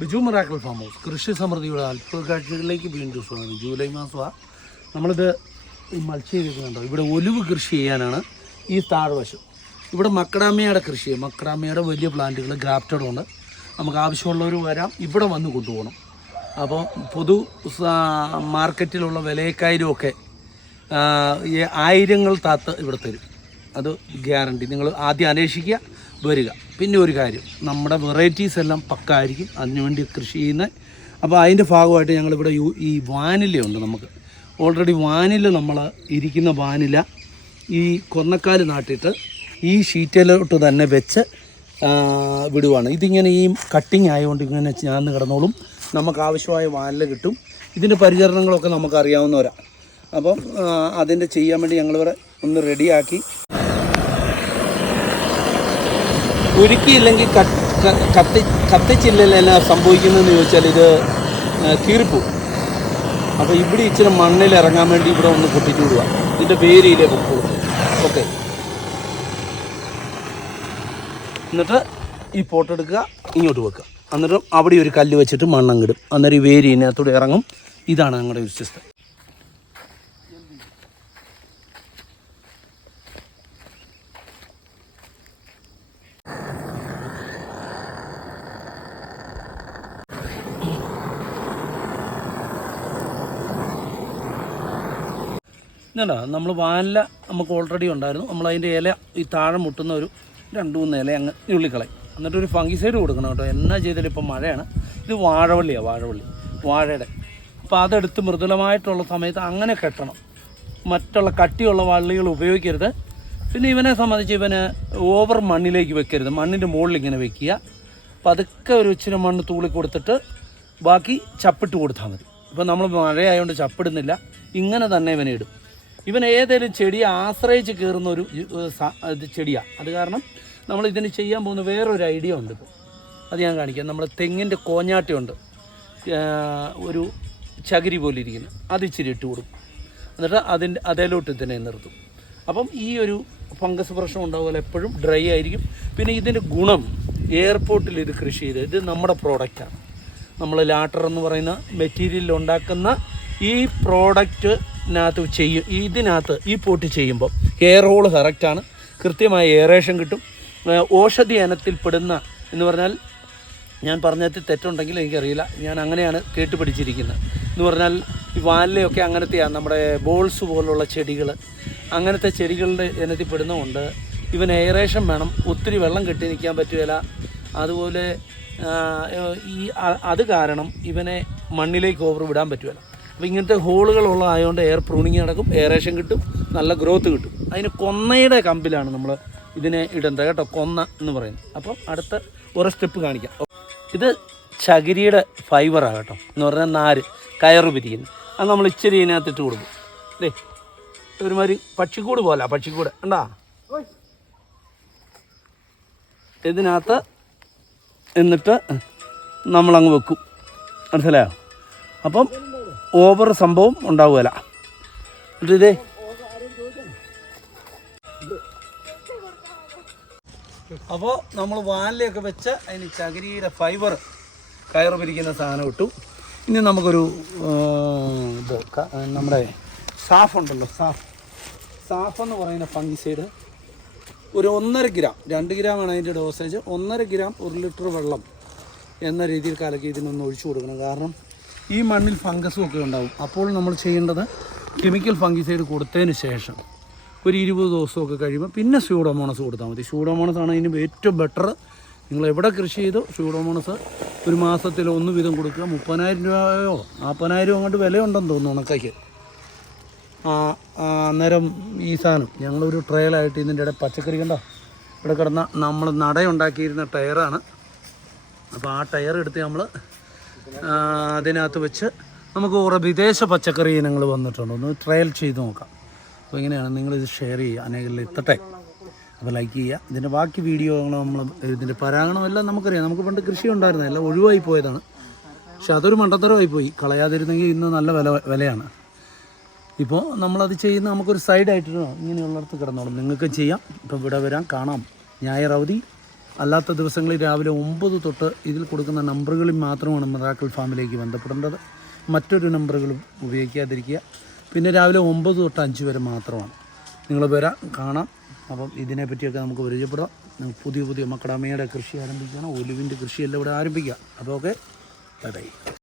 Biju miracle farm house കൃഷി സമൃദ്ധിയുടെ അത്ഭുത കാഴ്ചകളിലേക്ക് വീണ്ടും സ്വാഗതം. ജൂലൈ മാസമാണ്. നമ്മളിത് ഈ മത്സ്യക്കുന്നുണ്ടോ, ഇവിടെ ഒലിവ് കൃഷി ചെയ്യാനാണ് ഈ താഴ്വശം. ഇവിടെ മക്കഡാമിയയുടെ കൃഷി, മക്കഡാമിയയുടെ വലിയ പ്ലാന്റുകൾ ഗ്രാഫ്റ്റഡ് ഉണ്ട്. നമുക്ക് ആവശ്യമുള്ളവർ വരാം, ഇവിടെ വന്ന് കൊണ്ടുപോകണം. അപ്പോൾ പൊതു മാർക്കറ്റിലുള്ള വിലയേക്കായാലുമൊക്കെ ആയിരങ്ങൾ താത്ത് ഇവിടെ തരും, അത് ഗ്യാരണ്ടി. നിങ്ങൾ ആദ്യം അന്വേഷിക്കുക, വരിക. പിന്നെ ഒരു കാര്യം, നമ്മുടെ വെറൈറ്റീസ് എല്ലാം പക്കായിരിക്കും, അതിനുവേണ്ടി കൃഷി ചെയ്യുന്നത്. അപ്പോൾ അതിൻ്റെ ഭാഗമായിട്ട് ഞങ്ങളിവിടെ ഈ വാനിലയുണ്ട്. നമുക്ക് ഓൾറെഡി വാനില, നമ്മൾ ഇരിക്കുന്ന വാനില ഈ കൊന്നക്കാല് നാട്ടിയിട്ട് ഈ ഷീറ്റിലോട്ട് തന്നെ വെച്ച് വിടുവാണ്. ഇതിങ്ങനെ ഈ കട്ടിങ് ആയതുകൊണ്ട് ഇങ്ങനെ ഞാന്ന് കിടന്നോളും. നമുക്ക് ആവശ്യമായ വാനില കിട്ടും. ഇതിൻ്റെ പരിചരണങ്ങളൊക്കെ നമുക്ക് അറിയാവുന്നവരാണ്. അപ്പം അതിൻ്റെ ചെയ്യാൻ വേണ്ടി ഞങ്ങളിവിടെ ഒന്ന് റെഡിയാക്കി. ഉരുക്കിയില്ലെങ്കിൽ കത്തിച്ചില്ലെങ്കിൽ എന്നാ സംഭവിക്കുന്നതെന്ന് ചോദിച്ചാൽ ഇത് കീറിപ്പോവും. അപ്പോൾ ഇവിടെ ഇച്ചിരി മണ്ണിൽ ഇറങ്ങാൻ വേണ്ടി ഇവിടെ ഒന്ന് പൊട്ടിച്ചു വിടുക. ഇതിൻ്റെ വേരിയിലേ പൊക്കോളൂ. ഓക്കെ, എന്നിട്ട് ഈ പോട്ടെടുക്കുക, ഇങ്ങോട്ട് വെക്കുക. എന്നിട്ട് അവിടെ ഒരു കല്ല് വെച്ചിട്ട് മണ്ണങ്ങിടും. അന്നേരം ഈ വേരി ഇതിനകത്തൂടെ ഇറങ്ങും. ഇതാണ് ഞങ്ങളുടെ ഒരു സിസ്റ്റം. ഇല്ല, നമ്മൾ വാനില നമുക്ക് ഓൾറെഡി ഉണ്ടായിരുന്നു. നമ്മളതിൻ്റെ ഇല ഈ താഴെ മുട്ടുന്ന ഒരു 2-3 ഇല അങ്ങ് ഉള്ളിക്കളയും. എന്നിട്ടൊരു ഫംഗിസൈഡ് കൊടുക്കണം കേട്ടോ. എന്നാ ചെയ്താലും ഇപ്പം മഴയാണ്. ഇത് വാഴവള്ളിയാണ്, വാഴയുടെ. അപ്പോൾ അതെടുത്ത് മൃദുലമായിട്ടുള്ള സമയത്ത് അങ്ങനെ കെട്ടണം. മറ്റുള്ള കട്ടിയുള്ള വള്ളികൾ ഉപയോഗിക്കരുത്. പിന്നെ ഇവനെ സംബന്ധിച്ച് ഇവന് ഓവർ മണ്ണിലേക്ക് വെക്കരുത്. മണ്ണിൻ്റെ മുകളിൽ ഇങ്ങനെ വെക്കുക. പതുക്കെ ഒരു ഇച്ചിരി മണ്ണ് തൂളി കൊടുത്തിട്ട് ബാക്കി ചപ്പിട്ട് കൊടുത്താൽ മതി. ഇപ്പോൾ നമ്മൾ മഴയായതുകൊണ്ട് ചപ്പിടുന്നില്ല, ഇങ്ങനെ തന്നെ ഇവനെ ഇടും. ഇവൻ ഏതെങ്കിലും ചെടിയെ ആശ്രയിച്ച് കയറുന്ന ഒരു ചെടിയാണ്. അത് കാരണം നമ്മൾ ഇതിന് ചെയ്യാൻ പോകുന്ന വേറൊരു ഐഡിയ ഉണ്ട്. ഇപ്പോൾ അത് ഞാൻ കാണിക്കാം. നമ്മൾ തെങ്ങിൻ്റെ കോഞ്ഞാട്ടയുണ്ട്, ഒരു ചകിരി പോലെ ഇരിക്കുന്നത്, അത് ഇച്ചിരി ഇട്ട് കൊടുക്കും. എന്നിട്ട് അതിലോട്ട് ഇതിനെ നിർത്തും. അപ്പം ഈ ഒരു ഫംഗസ് പ്രശ്നം ഉണ്ടാവുമല്ലോ, എപ്പോഴും ഡ്രൈ ആയിരിക്കും. പിന്നെ ഇതിൻ്റെ ഗുണം, എയർപോർട്ടിൽ ഇത് കൃഷി ചെയ്ത്, ഇത് നമ്മുടെ പ്രോഡക്റ്റാണ്. നമ്മൾ ലാട്ടർ എന്ന് പറയുന്ന മെറ്റീരിയൽ ഉണ്ടാക്കുന്ന ഈ പ്രോഡക്റ്റിനകത്ത് ചെയ്യും. ഇതിനകത്ത് ഈ പോട്ട് ചെയ്യുമ്പോൾ എയർ ഹോൾ കറക്റ്റാണ്, കൃത്യമായ എയറേഷൻ കിട്ടും. ഔഷധി ഇനത്തിൽപ്പെടുന്ന എന്ന് പറഞ്ഞാൽ, ഞാൻ പറഞ്ഞതിൽ തെറ്റുണ്ടെങ്കിൽ എനിക്കറിയില്ല, ഞാൻ അങ്ങനെയാണ് കേട്ടുപിടിച്ചിരിക്കുന്നത്. എന്ന് പറഞ്ഞാൽ ഈ വാനിലയൊക്കെ അങ്ങനത്തെയാണ്, നമ്മുടെ ബോൾസ് പോലുള്ള ചെടികൾ, അങ്ങനത്തെ ചെടികളുടെ ഇനത്തിൽപ്പെടുന്നതുകൊണ്ട് ഇവന് എയറേഷൻ വേണം. ഒത്തിരി വെള്ളം കെട്ടി നിൽക്കാൻ പറ്റുകയില്ല. അതുപോലെ അത് കാരണം ഇവനെ മണ്ണിലേക്ക് ഓവർ വിടാൻ പറ്റുകയില്ല. അപ്പോൾ ഇങ്ങനത്തെ ഹോളുകളുള്ളതായതുകൊണ്ട് എയർ പ്രൂണിങ് നടക്കും, എയറേഷൻ കിട്ടും, നല്ല ഗ്രോത്ത് കിട്ടും. അതിന് കൊന്നയുടെ കമ്പിലാണ് നമ്മൾ ഇതിനെ ഇടുന്നത് കേട്ടോ, കൊന്ന എന്ന് പറയുന്നത്. അപ്പം അടുത്ത ഓരോ സ്റ്റെപ്പ് കാണിക്കാം. ഇത് ചകിരിയുടെ ഫൈബറാണ് കേട്ടോ, എന്ന് പറഞ്ഞാൽ നാര് കയറ് പിരിക്കുന്നത്. അത് നമ്മൾ ഇച്ചിരി ഇതിനകത്തിട്ട് കൊടുക്കും. അല്ലേ, ഒരുമാതിരി പക്ഷിക്കൂട് പോലെ, പക്ഷിക്കൂട് ഉണ്ടാ ഇതിനകത്ത്. എന്നിട്ട് നമ്മളങ്ങ് വെക്കും, മനസ്സിലായോ? അപ്പം ഓവർ സംഭവം ഉണ്ടാവുകയില്ല. എന്നിട്ട് ഇതേ അപ്പോൾ നമ്മൾ വാനിലയൊക്കെ വെച്ച് അതിന് ചകിരിയുടെ ഫൈബർ കയറ് പിരിക്കുന്ന സാധനം ഇട്ടു. ഇനി നമുക്കൊരു ഇത് നമ്മുടെ സാഫ് ഉണ്ടല്ലോ, സാഫ് എന്ന് പറയുന്ന ഫംഗിസൈഡ് ഒരു 1.5 ഗ്രാം, 2 ഗ്രാമാണ് അതിൻ്റെ ഡോസേജ്. 1.5 ഗ്രാം 1 ലിറ്റർ വെള്ളം എന്ന രീതിയിൽ കലക്കി ഇതിനൊന്ന് ഒഴിച്ചു കൊടുക്കണം. കാരണം ഈ മണ്ണിൽ ഫംഗസും ഒക്കെ ഉണ്ടാവും. അപ്പോൾ നമ്മൾ ചെയ്യേണ്ടത് കെമിക്കൽ ഫംഗിസൈഡ് കൊടുത്തതിന് ശേഷം ഒരു 20 ദിവസമൊക്കെ കഴിയുമ്പോൾ പിന്നെ സ്യൂഡോമോണസ് കൊടുത്താൽ മതി. സ്യൂഡോമോണസ് ആണ് ഇതിന് ഏറ്റവും ബെറ്റർ. നിങ്ങൾ എവിടെ കൃഷി ചെയ്തോ സ്യൂഡോമോണസ് ഒരു മാസത്തിൽ 1 വീതം കൊടുക്കുക. 30,000 രൂപയോ 40,000 അങ്ങോട്ട് വിലയുണ്ടെന്ന് തോന്നുന്നു ഉണക്കയ്ക്ക്. അന്നേരം ഈ സാധനം ഞങ്ങളൊരു ട്രയലായിട്ട് ഇതിൻ്റെ ഇടയിൽ പച്ചക്കറി കണ്ടോ, ഇവിടെ കിടന്ന നമ്മൾ നടയുണ്ടാക്കിയിരുന്ന ടയറാണ്. അപ്പോൾ ആ ടയർ എടുത്ത് നമ്മൾ അതിനകത്ത് വെച്ച് നമുക്ക് കുറേ വിദേശ പച്ചക്കറി ഇനങ്ങൾ വന്നിട്ടുണ്ട്. ഒന്ന് ട്രയൽ ചെയ്ത് നോക്കാം. അപ്പോൾ ഇങ്ങനെയാണ്, നിങ്ങളിത് ഷെയർ ചെയ്യുക, അനേകരിൽ എത്തട്ടെ. അപ്പോൾ ലൈക്ക് ചെയ്യുക. ഇതിൻ്റെ ബാക്കി വീഡിയോ നമ്മൾ ഇതിൻ്റെ പരാഗണം എല്ലാം നമുക്കറിയാം. നമുക്ക് പണ്ട് കൃഷി ഉണ്ടായിരുന്നു, എല്ലാം ഒഴിവായി പോയതാണ്. പക്ഷെ അതൊരു മണ്ടത്തരമായി പോയി. കളയാതിരുന്നെങ്കിൽ ഇന്ന് നല്ല വിലയാണ്. ഇപ്പോൾ നമ്മളത് ചെയ്യുന്ന നമുക്കൊരു സൈഡായിട്ടോ ഇങ്ങനെയുള്ളിടത്ത് കിടന്നോളും. നിങ്ങൾക്ക് ചെയ്യാം. ഇപ്പോൾ ഇവിടെ വരാം, കാണാം. ഞായർ അവധി അല്ലാത്ത ദിവസങ്ങളിൽ രാവിലെ 9 തൊട്ട് ഇതിൽ കൊടുക്കുന്ന നമ്പറുകളിൽ മാത്രമാണ് മിറാക്കിൾ ഫാമിലേക്ക് ബന്ധപ്പെടേണ്ടത്. മറ്റൊരു നമ്പറുകളും ഉപയോഗിക്കാതിരിക്കുക. പിന്നെ രാവിലെ 9 തൊട്ട് 5 വരെ മാത്രമാണ്. നിങ്ങൾ വരാം, കാണാം. അപ്പം ഇതിനെപ്പറ്റിയൊക്കെ നമുക്ക് പരിചയപ്പെടാം. പുതിയ മക്കഡാമിയയുടെ കൃഷി ആരംഭിക്കുകയാണ്, ഒലിവിൻ്റെ കൃഷിയെല്ലാം ഇവിടെ ആരംഭിക്കുക. അപ്പോൾ ഓക്കെ, ബൈ ബൈ.